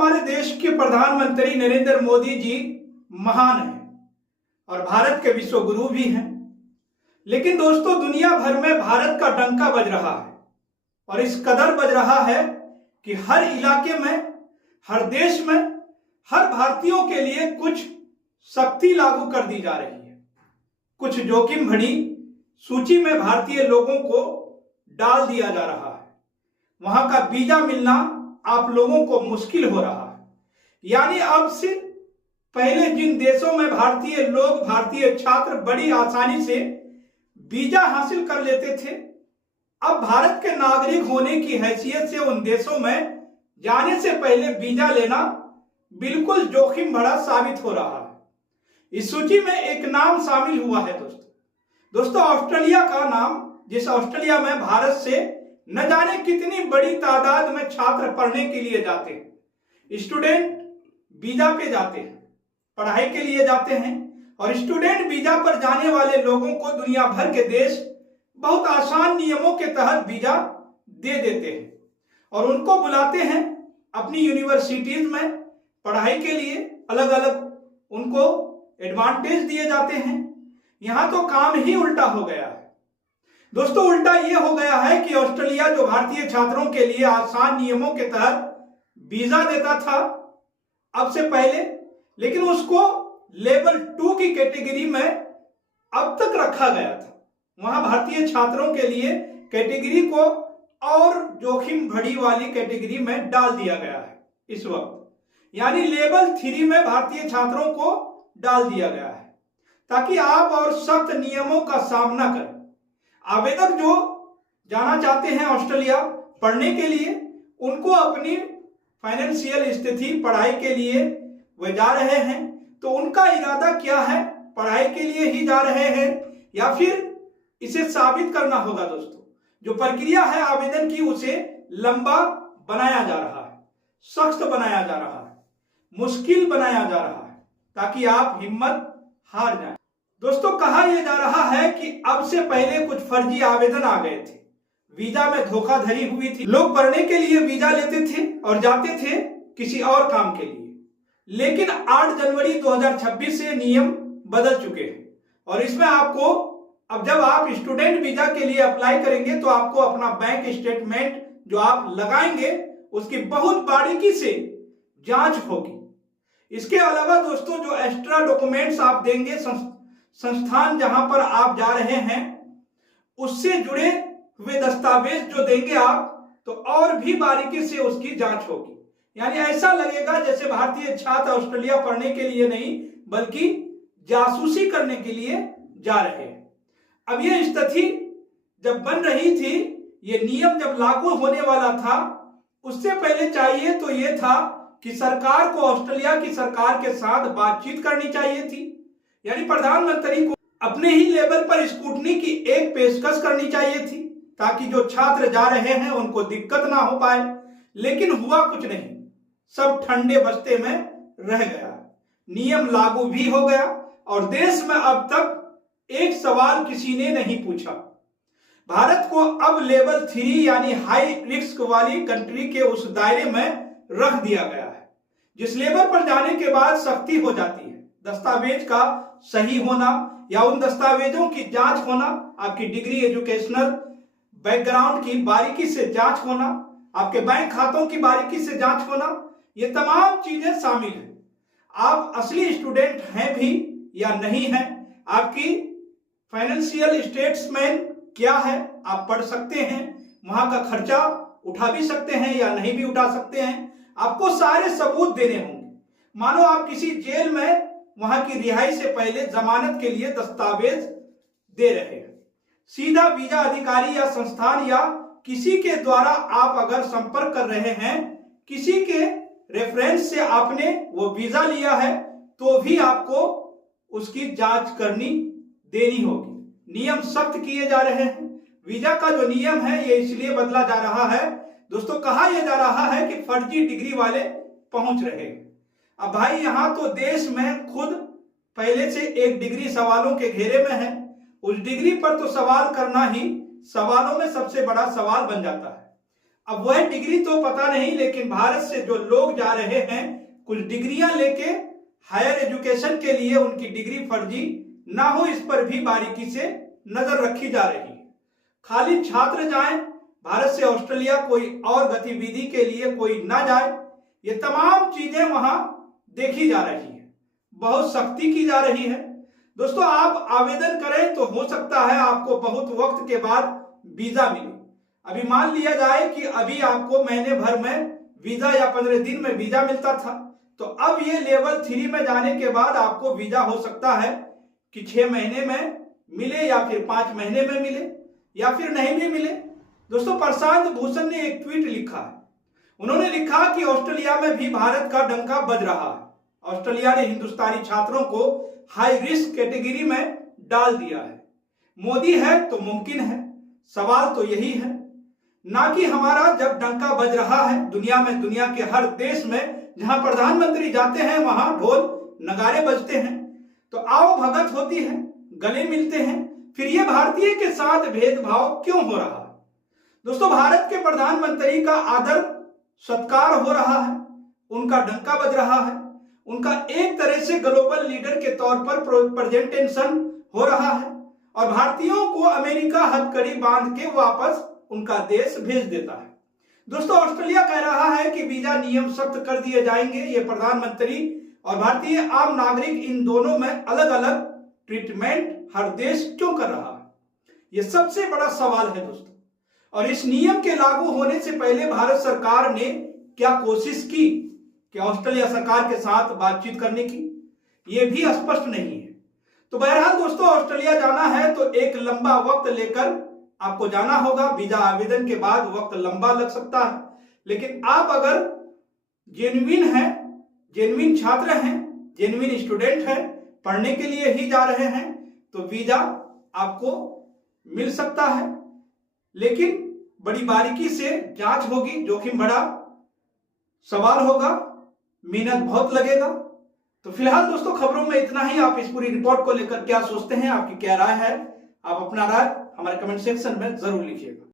हमारे देश के प्रधानमंत्री नरेंद्र मोदी जी महान हैं और भारत के विश्व गुरु भी हैं। लेकिन दोस्तों, दुनिया भर में भारत का डंका बज रहा है और इस कदर बज रहा है कि हर इलाके में, हर देश में, हर भारतीयों के लिए कुछ सख्ती लागू कर दी जा रही है। कुछ जोखिम भरी सूची में भारतीय लोगों को डाल दिया जा रहा है। वहां का वीजा मिलना आप लोगों को मुश्किल हो रहा है। यानी अब से पहले जिन देशों में भारतीय लोग, भारतीय छात्र बड़ी आसानी से वीजा हासिल कर लेते थे, अब भारत के नागरिक होने की हैसियत से उन देशों में जाने से पहले वीजा लेना बिल्कुल जोखिम भरा साबित हो रहा है। इस सूची में एक नाम शामिल हुआ है दोस्तों ऑस्ट्रेलिया का नाम, जिस ऑस्ट्रेलिया में भारत से न जाने कितनी बड़ी तादाद में छात्र पढ़ने के लिए जाते हैं। स्टूडेंट वीजा पे जाते हैं, पढ़ाई के लिए जाते हैं और स्टूडेंट वीजा पर जाने वाले लोगों को दुनिया भर के देश बहुत आसान नियमों के तहत वीजा दे देते हैं और उनको बुलाते हैं अपनी यूनिवर्सिटीज में पढ़ाई के लिए। अलग अलग उनको एडवांटेज दिए जाते हैं। यहां तो काम ही उल्टा हो गया है दोस्तों। उल्टा यह हो गया है कि ऑस्ट्रेलिया जो भारतीय छात्रों के लिए आसान नियमों के तहत वीजा देता था अब से पहले, लेकिन उसको लेवल 2 की कैटेगरी में अब तक रखा गया था। वहां भारतीय छात्रों के लिए कैटेगरी को और जोखिम भरी वाली कैटेगरी में डाल दिया गया है इस वक्त। यानी लेवल 3 में भारतीय छात्रों को डाल दिया गया है ताकि आप और सख्त नियमों का सामना करें। आवेदक जो जाना चाहते हैं ऑस्ट्रेलिया पढ़ने के लिए, उनको अपनी फाइनेंशियल स्थिति, पढ़ाई के लिए वे जा रहे हैं, तो उनका इरादा क्या है? पढ़ाई के लिए ही जा रहे हैं या फिर इसे साबित करना होगा दोस्तों। जो प्रक्रिया है आवेदन की, उसे लंबा बनाया जा रहा है, सख्त बनाया जा रहा है, मुश्किल बनाया जा रहा है ताकि आप हिम्मत हार जाएं। दोस्तों, कहा यह जा रहा है कि अब से पहले कुछ फर्जी आवेदन आ गए थे, वीजा में धोखाधड़ी हुई थी। लोग पढ़ने के लिए वीजा लेते थे और जाते थे किसी और काम के लिए। लेकिन 8 जनवरी 2026 से नियम बदल चुके हैं और इसमें आपको, अब जब आप स्टूडेंट वीजा के लिए अप्लाई करेंगे तो आपको अपना बैंक स्टेटमेंट जो आप लगाएंगे उसकी बहुत बारीकी से जांच होगी। इसके अलावा दोस्तों, जो एक्स्ट्रा डॉक्यूमेंट्स आप देंगे, संस्थान जहां पर आप जा रहे हैं उससे जुड़े हुए दस्तावेज जो देंगे आप, तो और भी बारीकी से उसकी जांच होगी। यानी ऐसा लगेगा जैसे भारतीय छात्र ऑस्ट्रेलिया पढ़ने के लिए नहीं बल्कि जासूसी करने के लिए जा रहे हैं। अब यह स्थिति जब बन रही थी, ये नियम जब लागू होने वाला था, उससे पहले चाहिए तो यह था कि सरकार को, ऑस्ट्रेलिया की सरकार के साथ बातचीत करनी चाहिए थी। यानी प्रधानमंत्री को अपने ही लेवल पर स्क्रूटनी की एक पेशकश करनी चाहिए थी ताकि जो छात्र जा रहे हैं उनको दिक्कत ना हो पाए। लेकिन हुआ कुछ नहीं, सब ठंडे बस्ते में रह गया। नियम लागू भी हो गया और देश में अब तक एक सवाल किसी ने नहीं पूछा। भारत को अब लेवल 3 यानी हाई रिस्क वाली कंट्री के उस दायरे में रख दिया गया है जिस लेवल पर जाने के बाद सख्ती हो जाती है। दस्तावेज का सही होना या उन दस्तावेजों की जांच होना, आपकी डिग्री, एजुकेशनल बैकग्राउंड की बारीकी से जांच होना, आपके बैंक खातों की बारीकी से जांच होना, ये तमाम चीजें शामिल हैं। आप असली स्टूडेंट हैं भी या नहीं हैं, आपकी फाइनेंशियल स्टेटमेंट क्या है, आप पढ़ सकते हैं, वहां का खर्चा उठा भी सकते हैं या नहीं भी उठा सकते हैं, आपको सारे सबूत देने होंगे। मानो आप किसी जेल में वहां की रिहाई से पहले जमानत के लिए दस्तावेज दे रहे हैं। सीधा वीजा अधिकारी या संस्थान या किसी के द्वारा आप अगर संपर्क कर रहे हैं, किसी के रेफरेंस से आपने वो वीजा लिया है, तो भी आपको उसकी जांच करनी देनी होगी। नियम सख्त किए जा रहे हैं। वीजा का जो नियम है ये इसलिए बदला जा रहा है दोस्तों, कहा यह जा रहा है कि फर्जी डिग्री वाले पहुंच रहे हैं। अब भाई, यहां तो देश में खुद पहले से एक डिग्री सवालों के घेरे में है। उस डिग्री पर तो सवाल करना ही सवालों में सबसे बड़ा सवाल बन जाता है। अब वह डिग्री तो पता नहीं, लेकिन भारत से जो लोग जा रहे हैं कुछ डिग्रियां लेके हायर एजुकेशन के लिए, उनकी डिग्री फर्जी ना हो इस पर भी बारीकी से नजर रखी जा रही है। खाली छात्र जाएं भारत से ऑस्ट्रेलिया, कोई और गतिविधि के लिए कोई ना जाए, ये तमाम चीजें वहां देखी जा रही है, बहुत सख्ती की जा रही है। दोस्तों आप आवेदन करें तो हो सकता है आपको बहुत वक्त के बाद वीजा मिले। अभी मान लिया जाए कि अभी आपको महीने भर में वीजा या 15 दिन में वीजा मिलता था, तो अब ये लेवल 3 में जाने के बाद आपको वीजा हो सकता है कि 6 महीने में मिले या फिर 5 महीने में मिले या फिर नहीं भी मिले। दोस्तों प्रशांत भूषण ने एक ट्वीट लिखा है, उन्होंने लिखा कि ऑस्ट्रेलिया में भी भारत का डंका बज रहा है। ऑस्ट्रेलिया ने हिंदुस्तानी छात्रों को हाई रिस्क कैटेगरी में डाल दिया है। मोदी है तो मुमकिन है, सवाल तो यही है ना कि हमारा जब डंका बज रहा है दुनिया में, दुनिया के हर देश में जहां प्रधानमंत्री जाते हैं वहां ढोल नगाड़े बजते हैं, तो आओ भगत होती है, गले मिलते हैं, फिर ये भारतीय के साथ भेदभाव क्यों हो रहा है? दोस्तों भारत के प्रधानमंत्री का आदर सत्कार हो रहा है, उनका डंका बज रहा है, उनका एक तरह से ग्लोबल लीडर के तौर पर प्रेजेंटेशन हो रहा है और भारतीयों को अमेरिका हथकड़ी बांध के वापस उनका देश भेज देता है। दोस्तों ऑस्ट्रेलिया कह रहा है कि वीजा नियम सख्त कर दिए जाएंगे। ये प्रधानमंत्री और भारतीय आम नागरिक इन दोनों में अलग अलग ट्रीटमेंट हर देश क्यों कर रहा है, ये सबसे बड़ा सवाल है दोस्तों। और इस नियम के लागू होने से पहले भारत सरकार ने क्या कोशिश की कि ऑस्ट्रेलिया सरकार के साथ बातचीत करने की, ये भी स्पष्ट नहीं है। तो बहरहाल दोस्तों ऑस्ट्रेलिया जाना है तो एक लंबा वक्त लेकर आपको जाना होगा। वीजा आवेदन के बाद वक्त लंबा लग सकता है, लेकिन आप अगर जेन्युइन हैं, जेन्युइन छात्र हैं, जेन्युइन स्टूडेंट हैं, पढ़ने के लिए ही जा रहे हैं, तो वीजा आपको मिल सकता है। लेकिन बड़ी बारीकी से जांच होगी, जोखिम भरा सवाल होगा, मेहनत बहुत लगेगा। तो फिलहाल दोस्तों खबरों में इतना ही। आप इस पूरी रिपोर्ट को लेकर क्या सोचते हैं, आपकी क्या राय है? आप अपना राय हमारे कमेंट सेक्शन में जरूर लिखिएगा।